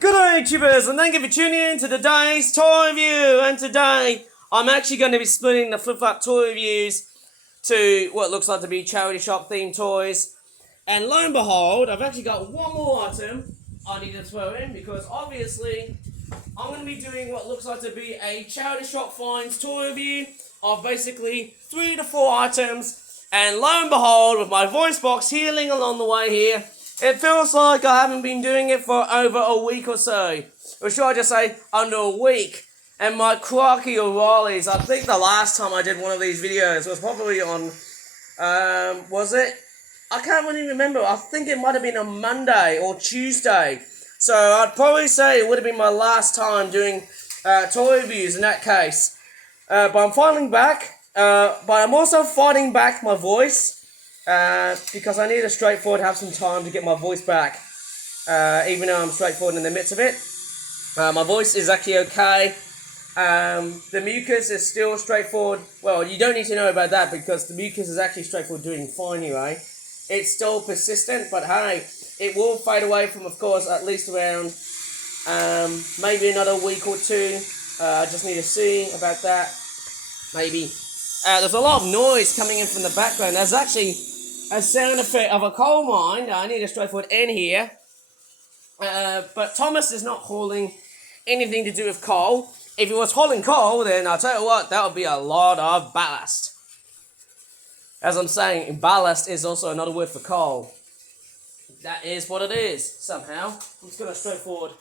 Good day, YouTubers, and thank you for tuning in to today's toy review. And today, I'm actually going to be splitting the Flip Flop toy reviews to what looks like to be charity shop themed toys. And lo and behold, I've actually got one more item I need to throw in because obviously I'm going to be doing what looks like to be a charity shop finds toy review of basically 3 to 4 items. And lo and behold, with my voice box healing along the way here, it feels like I haven't been doing it for over a week or so. Or should I just say, under a week. And my crocky O'Reilly's, I think the last time I did one of these videos was probably on, was it? I can't really remember. I think it might have been on Monday or Tuesday. So I'd probably say it would have been my last time doing toy reviews in that case. But I'm finally back. But I'm also fighting back my voice. Because I need a straightforward, have some time to get my voice back, even though I'm straightforward in the midst of it. My voice is actually okay. The mucus is still straightforward. Well, you don't need to know about that because the mucus is actually straightforward doing fine anyway. It's still persistent, but hey, it will fade away from, of course, at least around maybe another week or two. I just need to see about that. Maybe. There's a lot of noise coming in from the background. There's actually a sound effect of a coal mine. I need a straightforward N here. But Thomas is not hauling anything to do with coal. If he was hauling coal, then I'll tell you what, that would be a lot of ballast. As I'm saying, ballast is also another word for coal. That is what it is, somehow. I'm just going to straightforward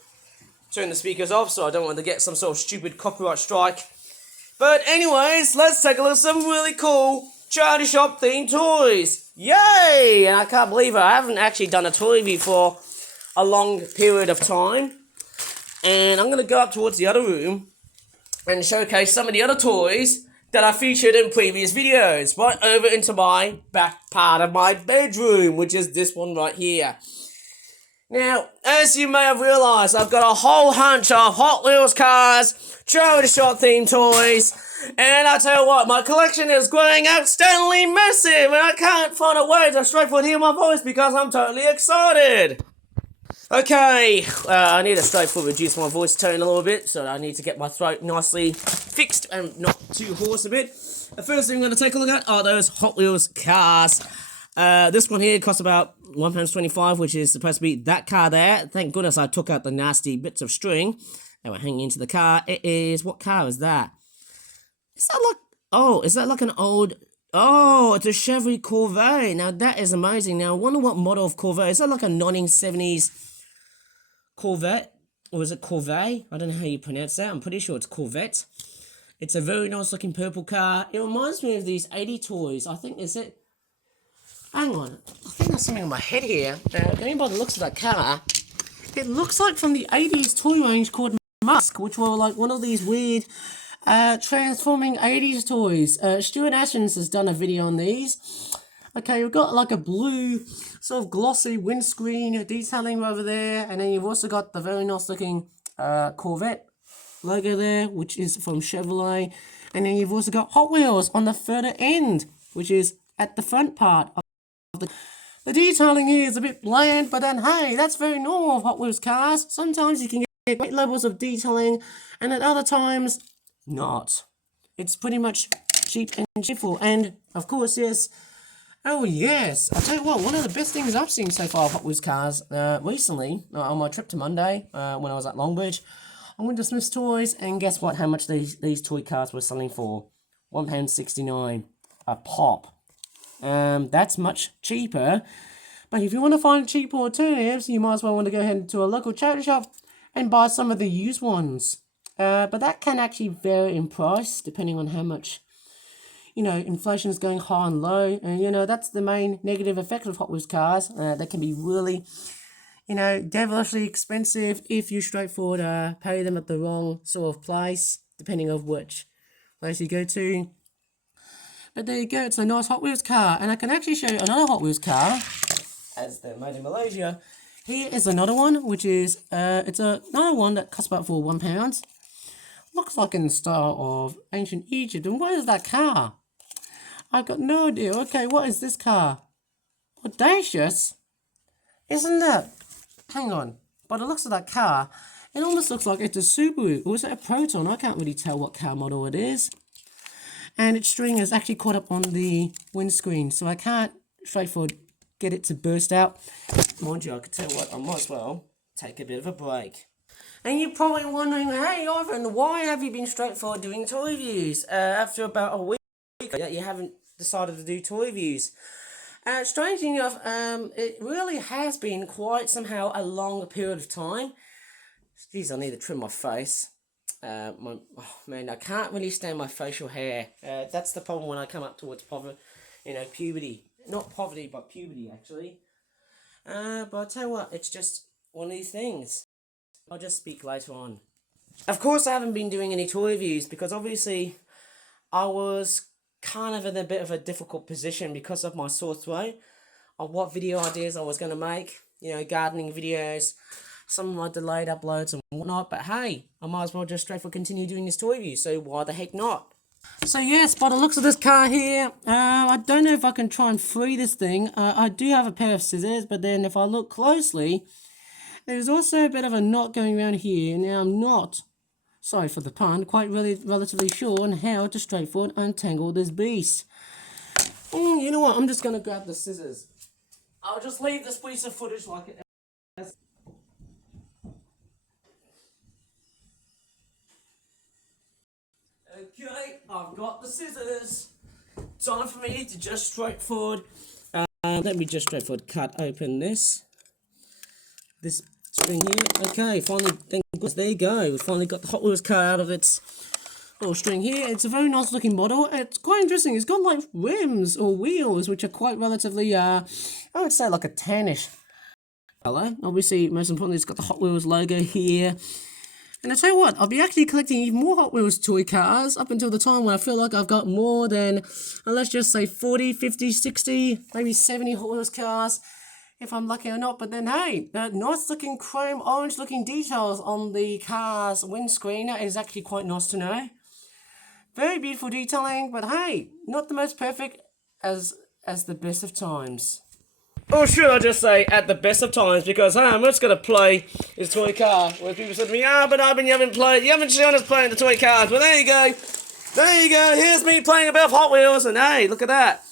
turn the speakers off so I don't want to get some sort of stupid copyright strike. But anyways, let's take a look at some really cool charity shop themed toys. Yay! And I can't believe it. I haven't actually done a toy review for a long period of time. And I'm going to go up towards the other room and showcase some of the other toys that I featured in previous videos. Right over into my back part of my bedroom, which is this one right here. Now, as you may have realised, I've got a whole hunch of Hot Wheels cars, charity shop themed toys, and I tell you what, my collection is growing outstandingly massive, and I can't find a way to straightforward hear my voice because I'm totally excited. Okay, I need to straightforward reduce my voice tone a little bit, so I need to get my throat nicely fixed and not too hoarse a bit. The first thing I'm going to take a look at are those Hot Wheels cars. This one here costs about £1.25, which is supposed to be that car there. Thank goodness I took out the nasty bits of string that were hanging into the car. It is, what car is that? Is that like, oh, is that like an old, oh, it's a Chevy Corvette. Now that is amazing. Now I wonder what model of Corvette. Is that like a 1970s Corvette? Or is it Corvette? I don't know how you pronounce that. I'm pretty sure it's Corvette. It's a very nice looking purple car. It reminds me of these 80 toys. I think, is it? Hang on, I think there's something in my head here. Going by the looks of that car, it looks like from the 80s toy range called Musk, which were like one of these weird transforming 80s toys. Stuart Ashens has done a video on these. Okay, we've got like a blue sort of glossy windscreen detailing over there, and then you've also got the very nice looking Corvette logo there, which is from Chevrolet, and then you've also got Hot Wheels on the further end, which is at the front part of the detailing here is a bit bland, but then hey, that's very normal of Hot Wheels cars. Sometimes you can get great levels of detailing, and at other times, not. It's pretty much cheap and cheerful, and of course, yes. Oh yes, I'll tell you what, one of the best things I've seen so far of Hot Wheels cars recently, on my trip to Monday, when I was at Longbridge, I went to Smith's Toys, and guess what, how much these toy cars were selling for? £1.69 a pop. That's much cheaper, but if you want to find cheaper alternatives, you might as well want to go ahead to a local charity shop and buy some of the used ones. But that can actually vary in price depending on how much, inflation is going high and low, and that's the main negative effect of Hot Wheels cars. They can be really, devilishly expensive if you straightforward pay them at the wrong sort of place, depending on which place you go to. But there you go, it's a nice Hot Wheels car. And I can actually show you another Hot Wheels car, as they're made in Malaysia. Here is another one, which is, another one that costs about £1. Looks like in the style of ancient Egypt. And what is that car? I've got no idea. Okay, what is this car? Audacious? Isn't that? Hang on. by the looks of that car, it almost looks like it's a Subaru. Or is it a Proton? I can't really tell what car model it is. And its string is actually caught up on the windscreen, so I can't straightforward get it to burst out. Mind you, I could tell what, I might as well take a bit of a break. And you're probably wondering, hey Ivan, why have you been straightforward doing toy reviews after about a week that you haven't decided to do toy reviews? Strangely enough, it really has been quite somehow a long period of time. Jeez, I need to trim my face. Oh man, I can't really stand my facial hair. That's the problem when I come up towards poverty, puberty. Not poverty, but puberty, actually. But I'll tell you what, it's just one of these things. I'll just speak later on. Of course, I haven't been doing any toy reviews because obviously I was kind of in a bit of a difficult position because of my sore throat, of what video ideas I was going to make, gardening videos, some of my delayed uploads and whatnot, but hey, I might as well just straightforward continue doing this toy review, so why the heck not? So yes, by the looks of this car here, I don't know if I can try and free this thing. I do have a pair of scissors, but then if I look closely, there's also a bit of a knot going around here. Now I'm not, sorry for the pun, quite relatively sure on how to straightforward untangle this beast. You know what, I'm just going to grab the scissors. I'll just leave this piece of footage like it is. Okay, I've got the scissors. Time for me to just straightforward, let me just straightforward cut open this string here. Okay, finally, there you go. We finally got the Hot Wheels car out of its little string here. It's a very nice looking model. It's quite interesting. It's got like rims or wheels, which are quite relatively, I would say like a tannish colour. Obviously, most importantly, it's got the Hot Wheels logo here. And I tell you what, I'll be actually collecting even more Hot Wheels toy cars up until the time when I feel like I've got more than, let's just say 40, 50, 60, maybe 70 Hot Wheels cars, if I'm lucky or not. But then hey, the nice looking chrome orange looking details on the car's windscreen is actually quite nice to know. Very beautiful detailing, but hey, not the most perfect as the best of times. Or should I just say, at the best of times, because hey, I'm just going to play this toy car, where people said to me, but Ivan, you haven't shown us playing the toy cars. Well, there you go, here's me playing a bit of Hot Wheels, and hey, look at that.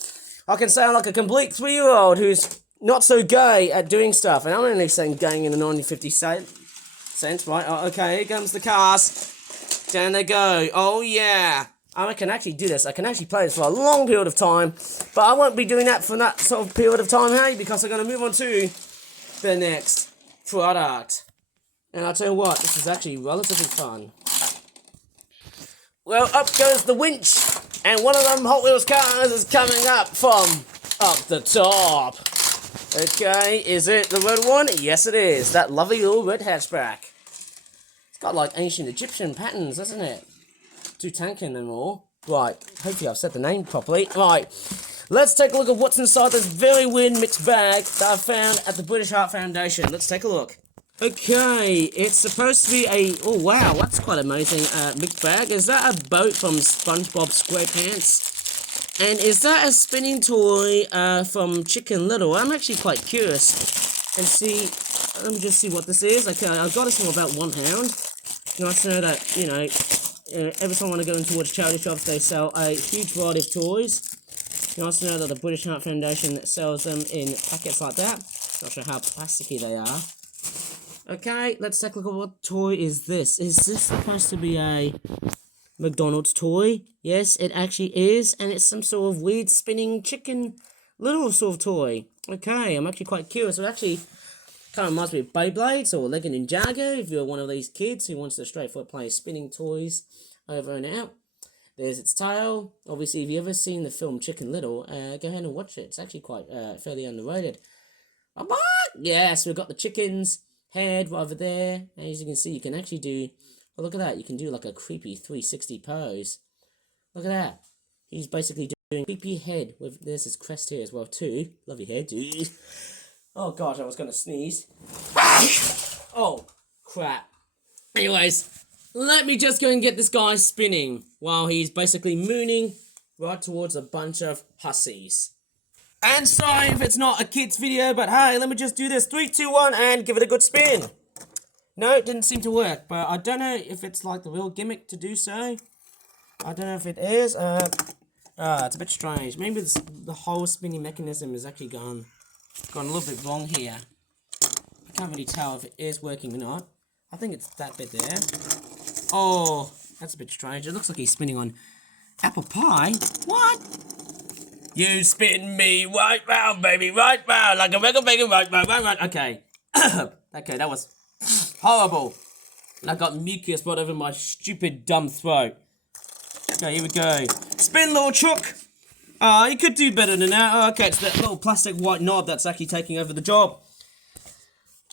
I can sound like a complete 3-year-old who's not so gay at doing stuff, and I'm only saying gay in a 1950 sense, right? Oh, okay, here comes the cars. Down they go. Oh, yeah. I can actually do this. I can actually play this for a long period of time, but I won't be doing that for that sort of period of time, hey, because I'm going to move on to the next product. And I'll tell you what, this is actually relatively fun. Well, up goes the winch, and one of them Hot Wheels cars is coming up from up the top. Okay, is it the red one? Yes, it is. That lovely little red hatchback. It's got like ancient Egyptian patterns, doesn't it? Tutankhamun and all. Right, hopefully I've said the name properly. Right, let's take a look at what's inside this very weird mixed bag that I found at the British Art Foundation. Let's take a look. Okay, it's supposed to be a, oh wow, that's quite amazing mixed bag. Is that a boat from SpongeBob SquarePants? And is that a spinning toy from Chicken Little? I'm actually quite curious. And see, let me just see what this is. Okay, I got this for about £1. Nice to know that, every time when I go in towards charity shops, they sell a huge variety of toys. Nice to know that the British Art Foundation sells them in packets like that. Not sure how plasticky they are. Okay, let's take a look at what toy is this. Is this supposed to be a McDonald's toy? Yes, it actually is, and it's some sort of weird spinning Chicken Little sort of toy. Okay, I'm actually quite curious. It actually kind of reminds me of Beyblades or Lego Ninjago, if you're one of these kids who wants to straightforward play spinning toys over and out. There's its tail. Obviously, if you've ever seen the film Chicken Little, go ahead and watch it. It's actually quite fairly underrated. Yes, we've got the chicken's head right over there. And as you can see, you can actually do, oh, look at that. You can do like a creepy 360 pose. Look at that. He's basically doing creepy head with, there's his crest here as well too. Love your hair, dude. Oh gosh, I was going to sneeze. Oh, crap. Anyways, let me just go and get this guy spinning while he's basically mooning right towards a bunch of hussies. And sorry if it's not a kid's video, but hey, let me just do this. 3, 2, 1, and give it a good spin. No, it didn't seem to work, but I don't know if it's like the real gimmick to do so. I don't know if it is. It's a bit strange. Maybe the whole spinning mechanism is actually gone a little bit wrong here. I can't really tell if it is working or not. I think it's that bit there. Oh, that's a bit strange. It looks like he's spinning on apple pie. What? You spin me right round, baby, right round, like a regular bacon, right round, right round. Okay. Okay, that was horrible. And I got mucus right over my stupid, dumb throat. Okay, here we go. Spin, little chook. You could do better than that. Oh, okay, it's that little plastic white knob that's actually taking over the job.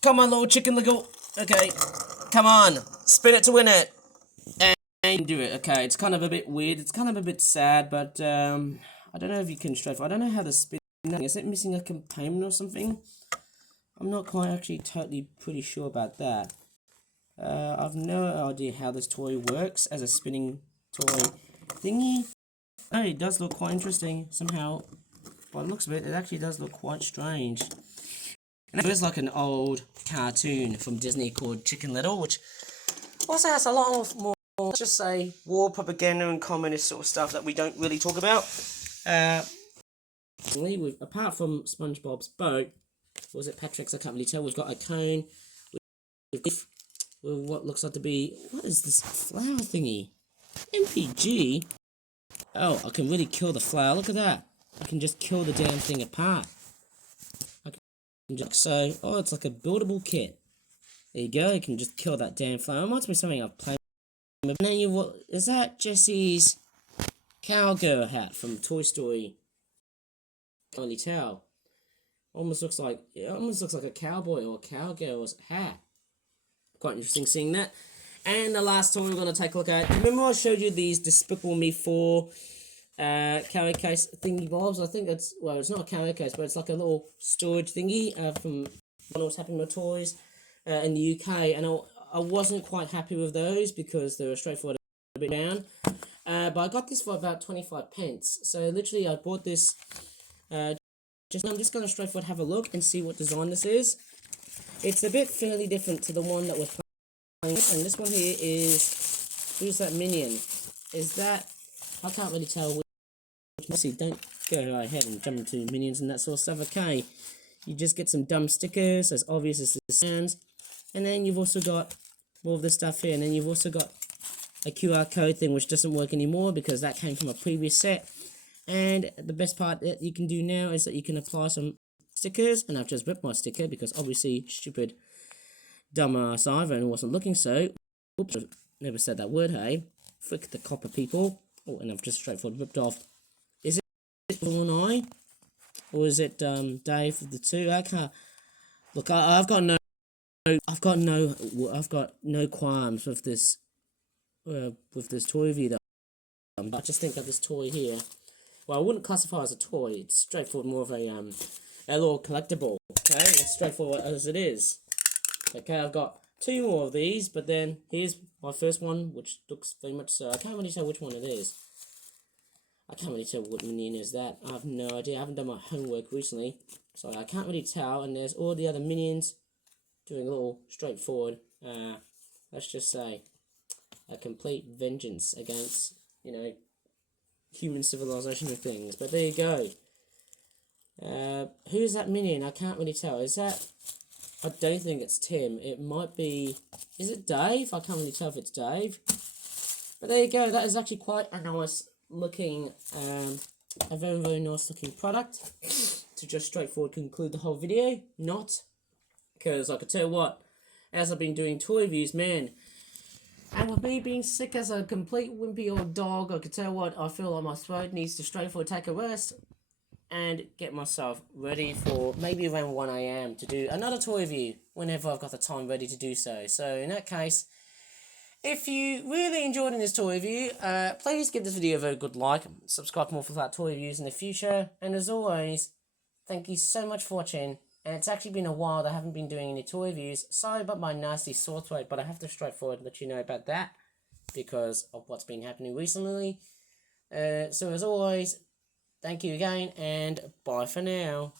Come on, little chicken little. Okay, come on. Spin it to win it. And do it. Okay, it's kind of a bit weird. It's kind of a bit sad, but I don't know if you can strafe. I don't know how the spin. Is it missing a component or something? I'm not quite actually totally pretty sure about that. I've no idea how this toy works as a spinning toy thingy. Oh, it does look quite interesting somehow. By the looks of it, it actually does look quite strange. And it is like an old cartoon from Disney called Chicken Little, which also has a lot more, let's just say, war propaganda and communist sort of stuff that we don't really talk about. Apart from SpongeBob's boat, was it Patrick's? I can't really tell. We've got a cone with what looks like to be, what is this flower thingy? MPG? Oh, I can really kill the flower. Look at that. I can just kill the damn thing apart. So, oh, it's like a buildable kit. There you go. You can just kill that damn flower. It reminds me of something I've played. And then is that Jesse's cowgirl hat from Toy Story? Can't really tell. It almost looks like a cowboy or a cowgirl's hat. Quite interesting seeing that. And the last toy we're going to take a look at. Remember I showed you these Despicable Me 4 carry case thingy bobs? I think it's not a carry case, but it's like a little storage thingy from when I was happening with toys in the UK. And I wasn't quite happy with those because they were straightforward a bit down. But I got this for about 25 pence. So literally I bought this. I'm just going to straightforward have a look and see what design this is. It's a bit fairly different to the one that was playing, and this one here is, who's that minion? Is that, I can't really tell which, see, don't go ahead and jump into minions and that sort of stuff, okay. You just get some dumb stickers, as obvious as this sounds, and then you've also got more of this stuff here, and then you've also got a QR code thing which doesn't work anymore because that came from a previous set. And the best part that you can do now is that you can apply some stickers, and I've just ripped my sticker because obviously stupid dumbass Ivan wasn't looking so. Oops, never said that word, hey. Frick the copper people. Oh, and I've just straightforward ripped off. Is it Paul and I? Or is it Dave of the two? I can't. Look, I've got no qualms with this toy review though. I just think that this toy here, well, I wouldn't classify as a toy. It's straightforward, more of a little collectible. Okay, it's straightforward as it is. Okay, I've got two more of these, but then here's my first one, which looks very much so. I can't really tell which one it is. I can't really tell what minion is that. I have no idea. I haven't done my homework recently, so I can't really tell. And there's all the other minions doing a little straightforward. Let's just say a complete vengeance against, human civilization of things. But there you go. Who's that minion? I can't really tell. Is that... I don't think it's Tim. It might be... Is it Dave? I can't really tell if it's Dave. But there you go. That is actually quite a nice looking... a very, very nice looking product. To just straightforward conclude the whole video. Not. Because I could tell you what, as I've been doing toy reviews, man... And with me being sick as a complete wimpy old dog, I could tell what, I feel like my throat needs to straightforward take a rest and get myself ready for maybe around 1 AM to do another toy review whenever I've got the time ready to do so. So in that case, if you really enjoyed this toy review, please give this video a very good like, subscribe for more for that toy reviews in the future, and as always, thank you so much for watching. And it's actually been a while that I haven't been doing any toy reviews. Sorry about my nasty sore throat, but I have to straightforward let you know about that because of what's been happening recently. So as always, thank you again, and bye for now.